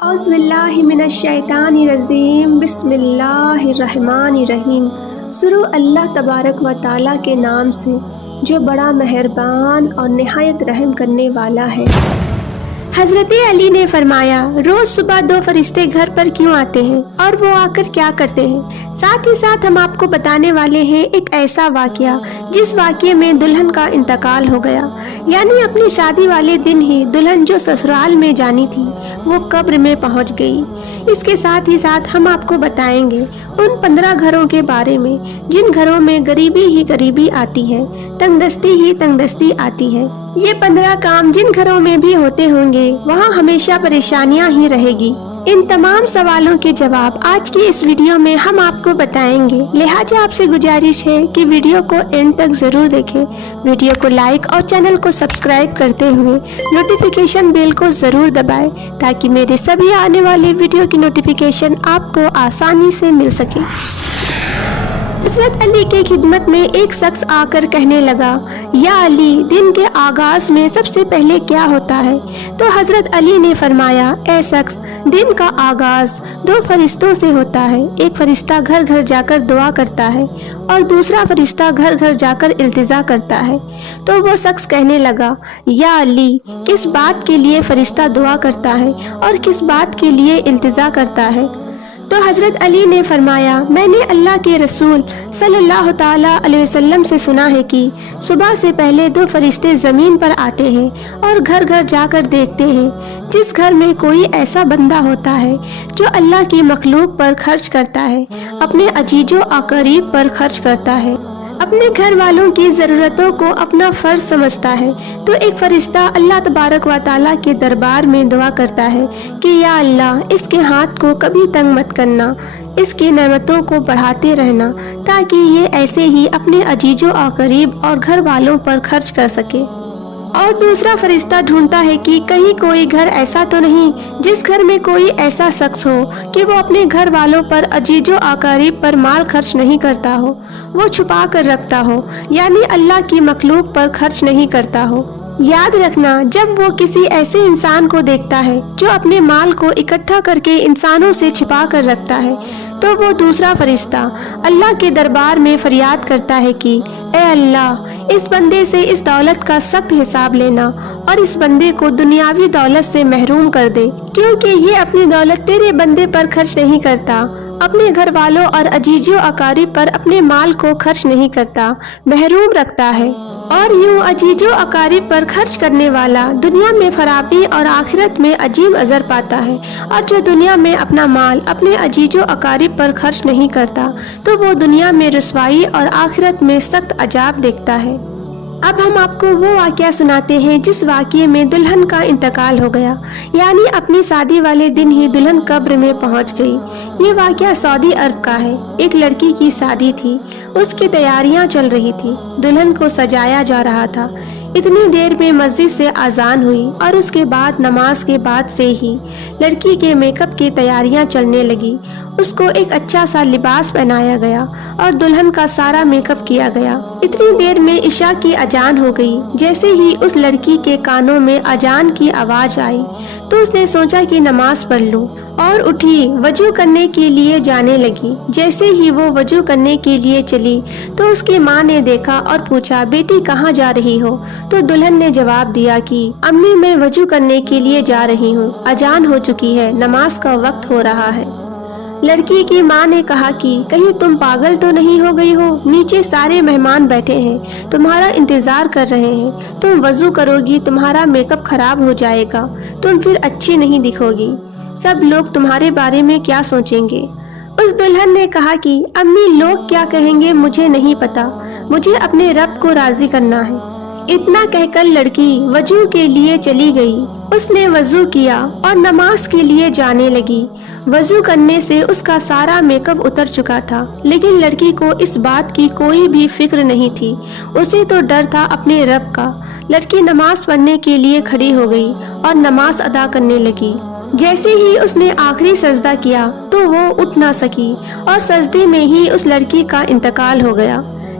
اعوذ باللہ من الشیطان الرجیم بسم اللہ الرحمن الرحیم۔ شروع اللہ تبارک و تعالیٰ کے نام سے جو بڑا مہربان اور نہایت رحم کرنے والا ہے۔ حضرت علی نے فرمایا، روز صبح دو فرشتے گھر پر کیوں آتے ہیں اور وہ آ کر کیا کرتے ہیں؟ ساتھ ہی ساتھ ہم آپ کو بتانے والے ہیں ایک ایسا واقعہ جس واقعے میں دلہن کا انتقال ہو گیا، یعنی اپنی شادی والے دن ہی دلہن جو سسرال میں جانی تھی وہ قبر میں پہنچ گئی۔ اس کے ساتھ ہی ساتھ ہم آپ کو بتائیں گے ان 15 گھروں کے بارے میں جن گھروں میں غریبی ہی غریبی آتی ہے، تنگ دستی ہی تنگ دستی آتی ہے۔ یہ 15 کام جن گھروں میں بھی ہوتے ہوں گے وہاں ہمیشہ پریشانیاں ہی رہے گی۔ ان تمام سوالوں کے جواب آج کی اس ویڈیو میں ہم آپ کو بتائیں گے، لہٰذا آپ سے گزارش ہے کہ ویڈیو کو اینڈ تک ضرور دیکھیں۔ ویڈیو کو لائک اور چینل کو سبسکرائب کرتے ہوئے نوٹیفیکیشن بیل کو ضرور دبائیں تاکہ میرے سبھی آنے والے ویڈیو کی نوٹیفیکیشن آپ کو آسانی سے مل سکے۔ حضرت علی کی خدمت میں ایک شخص آ کر کہنے لگا، یا علی، دن کے آغاز میں سب سے پہلے کیا ہوتا ہے؟ تو حضرت علی نے فرمایا، اے شخص، دن کا آغاز 2 فرشتوں سے ہوتا ہے۔ ایک فرشتہ گھر گھر جا کر دعا کرتا ہے اور دوسرا فرشتہ گھر گھر جا کر التجا کرتا ہے۔ تو وہ شخص کہنے لگا، یا علی، کس بات کے لیے فرشتہ دعا کرتا ہے اور کس بات کے لیے التجا کرتا ہے؟ تو حضرت علی نے فرمایا، میں نے اللہ کے رسول صلی اللہ تعالیٰ علیہ وسلم سے سنا ہے کہ صبح سے پہلے 2 فرشتے زمین پر آتے ہیں اور گھر گھر جا کر دیکھتے ہیں جس گھر میں کوئی ایسا بندہ ہوتا ہے جو اللہ کی مخلوق پر خرچ کرتا ہے، اپنے عزیز و اقارب پر خرچ کرتا ہے، اپنے گھر والوں کی ضرورتوں کو اپنا فرض سمجھتا ہے، تو ایک فرشتہ اللہ تبارک و تعالیٰ کے دربار میں دعا کرتا ہے کہ یا اللہ، اس کے ہاتھ کو کبھی تنگ مت کرنا، اس کی نعمتوں کو بڑھاتے رہنا تاکہ یہ ایسے ہی اپنے عزیز و اقارب اور گھر والوں پر خرچ کر سکے۔ اور دوسرا فرشتہ ڈھونڈتا ہے کہ کہیں کوئی گھر ایسا تو نہیں جس گھر میں کوئی ایسا شخص ہو کہ وہ اپنے گھر والوں پر، عزیز و اقارب پر مال خرچ نہیں کرتا ہو، وہ چھپا کر رکھتا ہو، یعنی اللہ کی مخلوق پر خرچ نہیں کرتا ہو۔ یاد رکھنا، جب وہ کسی ایسے انسان کو دیکھتا ہے جو اپنے مال کو اکٹھا کر کے انسانوں سے چھپا کر رکھتا ہے تو وہ دوسرا فرشتہ اللہ کے دربار میں فریاد کرتا ہے کہ اے اللہ، اس بندے سے اس دولت کا سخت حساب لینا اور اس بندے کو دنیاوی دولت سے محروم کر دے، کیونکہ یہ اپنی دولت تیرے بندے پر خرچ نہیں کرتا، اپنے گھر والوں اور عزیز و اقارب پر اپنے مال کو خرچ نہیں کرتا، محروم رکھتا ہے۔ اور یوں عزیز و اقارب پر خرچ کرنے والا دنیا میں فراخی اور آخرت میں عظیم اجر پاتا ہے، اور جو دنیا میں اپنا مال اپنے عزیز و اقارب پر خرچ نہیں کرتا تو وہ دنیا میں رسوائی اور آخرت میں سخت عذاب دیکھتا ہے۔ اب ہم آپ کو وہ واقعہ سناتے ہیں جس واقعے میں دلہن کا انتقال ہو گیا، یعنی اپنی شادی والے دن ہی دلہن قبر میں پہنچ گئی۔ یہ واقعہ سعودی عرب کا ہے۔ ایک لڑکی کی شادی تھی، اس کی تیاریاں چل رہی تھی، دلہن کو سجایا جا رہا تھا۔ اتنی دیر میں مسجد سے اذان ہوئی اور اس کے بعد نماز کے بعد سے ہی لڑکی کے میک اپ کی تیاریاں چلنے لگی۔ اس کو ایک اچھا سا لباس پہنایا گیا اور دلہن کا سارا میک اپ کیا گیا۔ اتنی دیر میں عشاء کی اذان ہو گئی۔ جیسے ہی اس لڑکی کے کانوں میں اذان کی آواز آئی تو اس نے سوچا کہ نماز پڑھ لوں، اور اٹھی وضو کرنے کے لیے جانے لگی۔ جیسے ہی وہ وضو کرنے کے لیے چلی تو اس کی ماں نے دیکھا اور پوچھا، بیٹی کہاں جا رہی ہو؟ تو دلہن نے جواب دیا کہ امی، میں وضو کرنے کے لیے جا رہی ہوں، اذان ہو چکی ہے، نماز کا وقت ہو رہا ہے۔ لڑکی کی ماں نے کہا کہ کہیں تم پاگل تو نہیں ہو گئی ہو؟ نیچے سارے مہمان بیٹھے ہیں، تمہارا انتظار کر رہے ہیں، تم وضو کرو گی، تمہارا میک اپ خراب ہو جائے گا، تم پھر اچھی نہیں دکھو گی، سب لوگ تمہارے بارے میں کیا سوچیں گے؟ اس دلہن نے کہا کہ امی، لوگ کیا کہیں گے مجھے نہیں پتا، مجھے اپنے رب کو راضی کرنا ہے۔ اتنا کہہ کر لڑکی وضو کے لیے چلی گئی۔ اس نے وضو کیا اور نماز کے لیے جانے لگی۔ وضو کرنے سے اس کا سارا میک اپ اتر چکا تھا، لیکن لڑکی کو اس بات کی کوئی بھی فکر نہیں تھی، اسے تو ڈر تھا اپنے رب کا۔ لڑکی نماز پڑھنے کے لیے کھڑی ہو گئی اور نماز ادا کرنے لگی۔ جیسے ہی اس نے آخری سجدہ کیا تو وہ اٹھ نہ سکی اور سجدے میں ہی اس لڑکی کا انتقال ہو گیا۔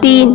3,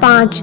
5,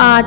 8,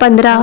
15,